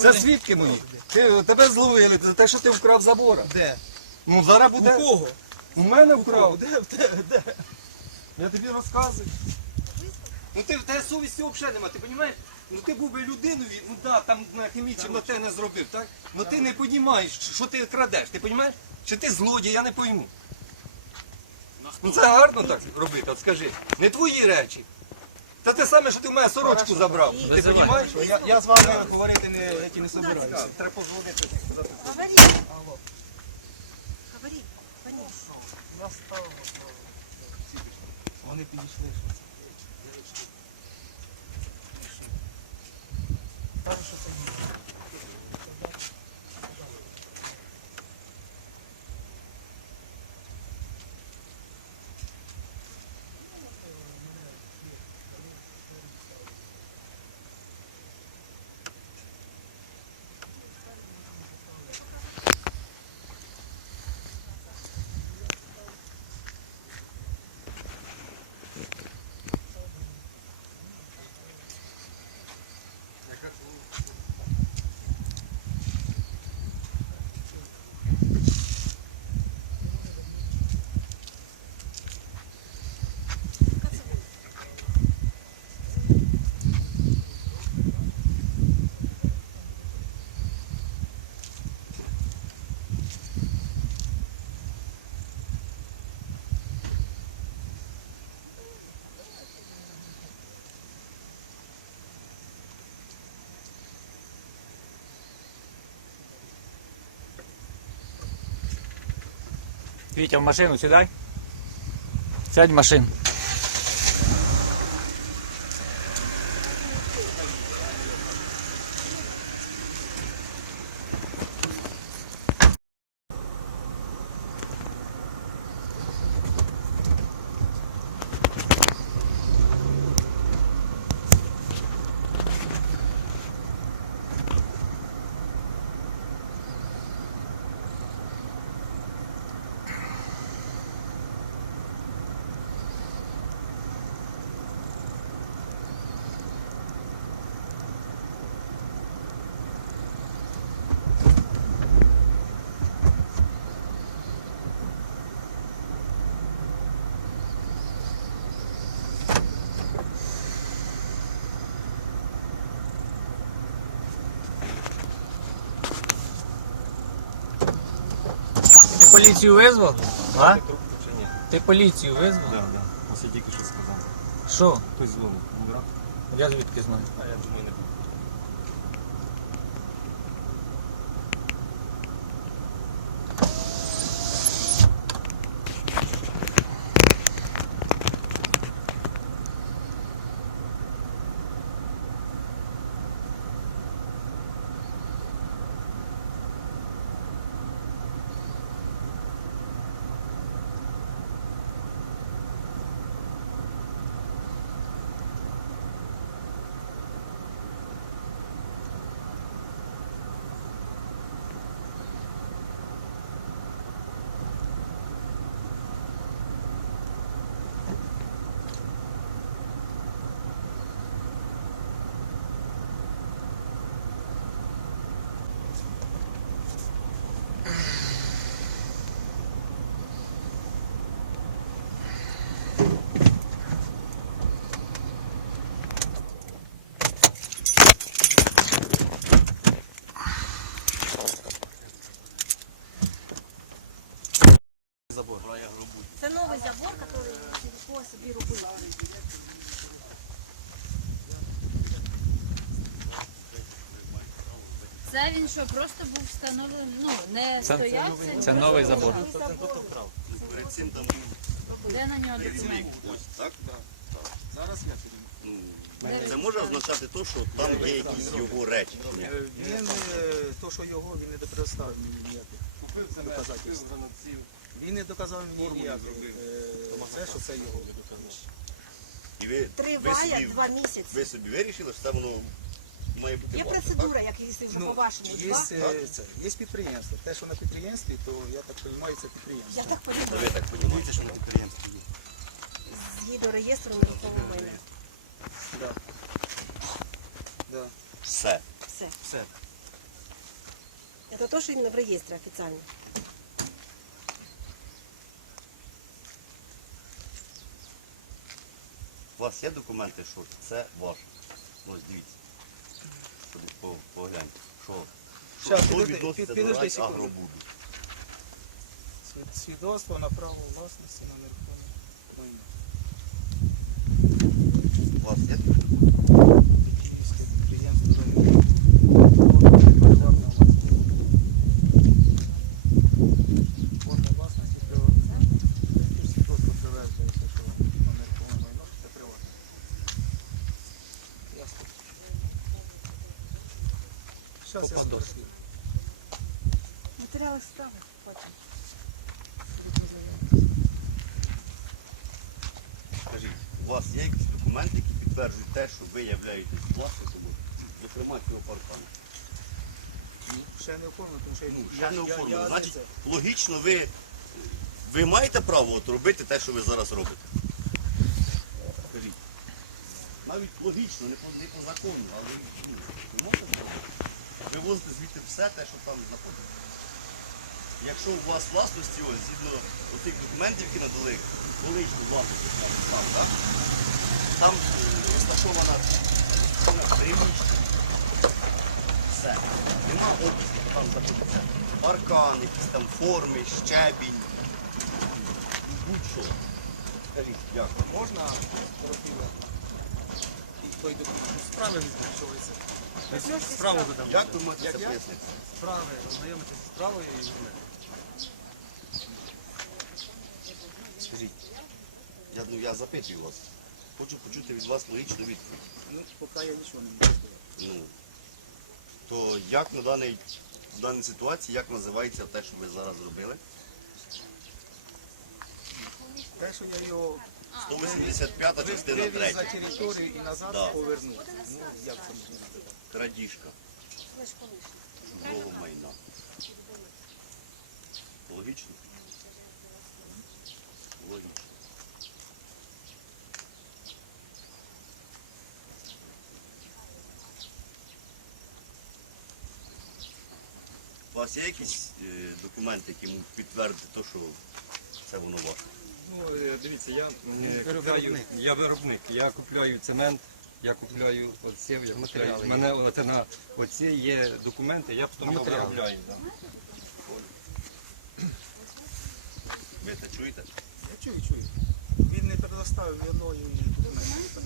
Це свідки мої. Ти, тебе зловили за те, що ти вкрав забора. Де? Ну зараз буде. У кого? У мене вкрав. Де, де, де? Я тобі розказую. Ну ти в тебе совісті взагалі нема, ти розумієш? Ну ти був би людиною, ну да, там на хімічі на те не зробив, так? Ну ти не розумієш, що ти крадеш, ти розумієш? Чи ти злодій, я не пойму. Ну це гарно так робити, от скажи. Не твої речі. Та те саме, що ти в мене сорочку забрав. Ти розумієш? Я, я з вами говорити не, не собираюся. Треба позвонити. Говори. Говори. Конечно. Вони підійшли. Кажуть, Вітя, в машину сідай. Сядь в машину. Поліцію визвав? А? Ти поліцію визвав? Так, так. Ось я тільки що сказав. Що? Хтось зловив. Брат. Я звідки знаю? А я думаю, не Це новий забор, який по собі робили. Це він що, просто був встановлений, ну, не Це- стояв, це, Це новий забор. Перед цим там де на нього документ? ось так. Зараз я піду. Ну, це може означати те, що там є якісь його речі. Він, е, то, що його, він не предоставив мені ніяких доказательств. Він не доказав мені ніяких. е, Це, що це його. І ви, ви, Триває собі, два місяці. ви собі вирішили, що це воно має бути Є процедура, як якщо вже Ну, по-вашому є, два. е, це, є підприємство. Те, що на підприємстві, то я так розумію, це підприємство. Я так Та розумію, ви так розумієте, що на підприємстві є. згідно реєстру нерухомого майна. Да. Да. Все. Все. Все. Это то, что именно в реестре официально. У вас є документи, що це ваше? Ну, ось дивіться. Погляньте. Що, Щас, що підожди, відноситься підожди до рай секунду. Свід- Свідоцтво на право власності на нерухоме майно. У вас є підприємство району. Приватна власність. Форма власності приватна. Свідоцтво привезується, що на нерухоме майно, це приватне. Ясно. Я скажу. Материалы справы. Скажіть, у вас є якісь документи, які підтверджують те, що ви являєтесь власником, зокрема цього паркану? Ні, Ще не оформлено, тому що я- Ну, ще не оформлено. я Значить, це- логічно ви, ви маєте право от робити те, що ви зараз робите? Скажіть. Навіть логічно, не по, не по закону, але ну, ви можете зробити? Вивозити звідти все те, що там знаходиться. Якщо у вас власності, ось, згідно тих документів, які надали, колишні власності там, там, так? там е, розташована приміщення. Все. Нема опису, що там знаходиться паркан, якісь там форми, щебінь. Будь-що. Скажіть, як? Можна той документ справи візьмемо, що ви це. Справу видам. Як ви можете це пояснити? Справи, ознайомитися з справою і Скажіть. Я, ну, я запитую вас. Хочу почути від вас логічну відповідь. Ну, поки я нічого не можу. Ну, то як на даний, в даній ситуації, як називається те, що ви зараз зробили? Те, що я його 185 частина вивіз за територію і назад Да. повернув. Ну, як це можна? Крадіжка чужого майна. Логічно? Логічно. У вас є якісь е, документи, які можуть підтвердити те, що це воно ваше? Ну, е, дивіться, я е, купляю, я виробник, я купляю цемент, я купляю оце, я купляю, мене оце на оці є документи, я потім його виробляю. да. Ви це чуєте? Я чую, чую. Він не предоставив ні одної документу.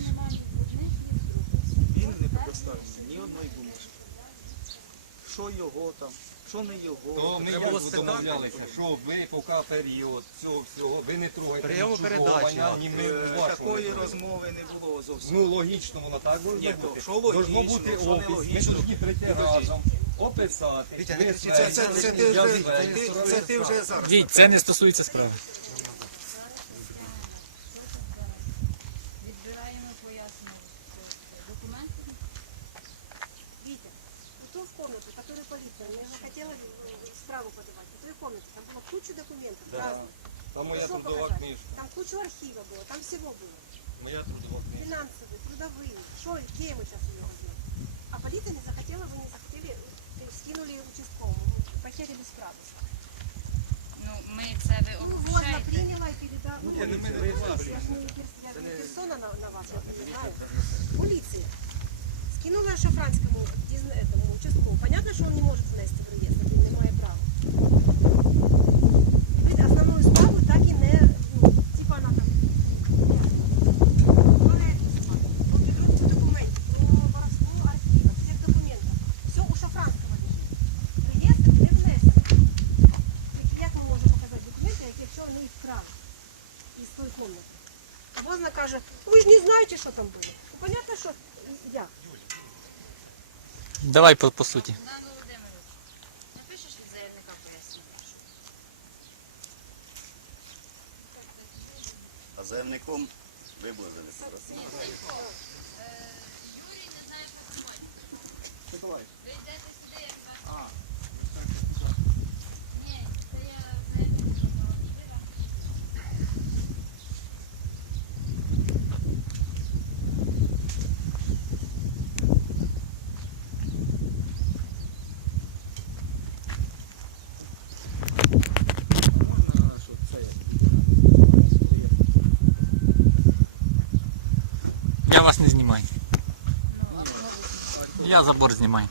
Він не предоставив ні одної бумажки. Що його там, що не його. То ми як домовлялися, що ви поки період цього всього, ви не трогаєте Прямо ні передача. ні ми Е, вашого Такої розмови не було зовсім. Ну логічно воно так Ні, бути. що логічно, Должно бути що не опис, ми логічно. тоді прийти разом, описати. Це, висвітлити, це, це, ти я вже, ти, це ти вже зараз. Діть, це не стосується справи. Відбираємо пояснення. Документи. Витя, в ту комнату, которую полиция, я же хотела э, справу подавать, в той комнате, там было куча документов Да. разных. Там моя Что трудова показать? книжка. Там кучу архива было, там всего было. Моя трудова книжка. Финансовые, трудовые. Что, где мы сейчас ее возьмем? А полиция не захотела, вы не захотели, э, скинули участковому, потеряли справу. Ну, ми це ви Ну, можно обобщаєте. приняла и передала. Ну, не мы, я мы же сами. я ж не, пер- я ж не персона на, на вас, я не знаю. Полиция. Скинула Шафранському дізна- этому участковому. Понятно, что он не может внести в реєстр, він не має права. Ви основну справу так і не, ну, типа вона там. Вона як називає? По підробці документів, про воровство архіва, всіх документів. Все у Шафранського лежить. Реєстр не внесений. Як- Як ми можемо показати документи, як- якщо вони їх вкрали із тої кімнати? А Возна каже, ви ж не знаєте, що там було. Ну, понятно, що як. Давай по, по суті. Богдан Володимирович, напишеш від заявника пояснення? А заявником ви були заявником. Юрій не знає, що Миколаївич. Ви йдете сюди, як вас. А, Ні, це я знаєте, що робила. Можна, щоб це Я вас не знімаю. Я забор знімаю.